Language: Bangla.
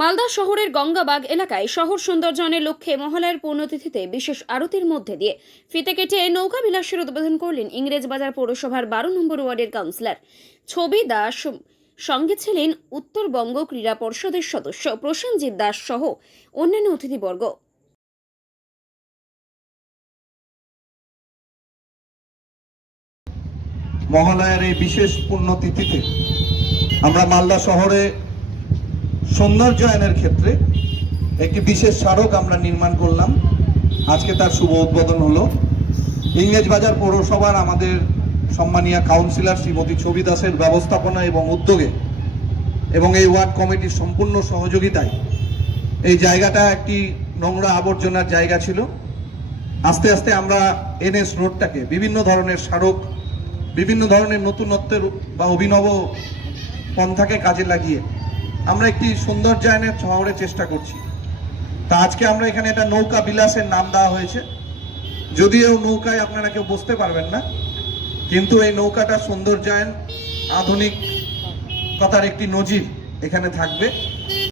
মালদা শহরের গঙ্গাবাগ এলাকায় শহর সৌন্দর্যনের লক্ষ্যে মহালয়ার পূর্ণতিথিতে বিশেষ আরতির মধ্যে দিয়ে ফিতে কেটে নৌকা বিলাসের উদ্বোধন করলেন ইংরেজবাজার পৌরসভার বারো নম্বর ওয়ার্ডের কাউন্সিলর। ছবি দাস সঙ্গে ছিলেন উত্তরবঙ্গ ক্রীড়া পর্ষদের সদস্য প্রসেনজিৎ দাস সহ অন্যান্য অতিথিবর্গ। মহালয়ার এই বিশেষ পুণ্যতিথিতে আমরা মালদা শহরে সৌন্দর্যায়নের ক্ষেত্রে একটি বিশেষ স্মারক আমরা নির্মাণ করলাম। আজকে তার শুভ উদ্বোধন হলো। ইংরেজ বাজার পৌরসভার আমাদের সম্মানীয় কাউন্সিলর শ্রীমতী ছবি দাসের ব্যবস্থাপনা এবং উদ্যোগে এবং এই ওয়ার্ড কমিটির সম্পূর্ণ সহযোগিতায় এই জায়গাটা একটি নোংরা আবর্জনার জায়গা ছিল। আস্তে আস্তে আমরা এনএস রোডটাকে বিভিন্ন ধরনের স্মারক, বিভিন্ন ধরনের নতুনত্বের বা অভিনব পন্থাকে কাজে লাগিয়ে আমরা একটি সৌন্দর্যায়নের শহরের চেষ্টা করছি। তা আজকে আমরা এখানে এটা নৌকা বিলাসের নাম দেওয়া হয়েছে। যদিও নৌকায় আপনারা কেউ বসতে পারবেন না, কিন্তু এই নৌকাটা সৌন্দর্যায়ন আধুনিক কথার একটি নজির এখানে থাকবে।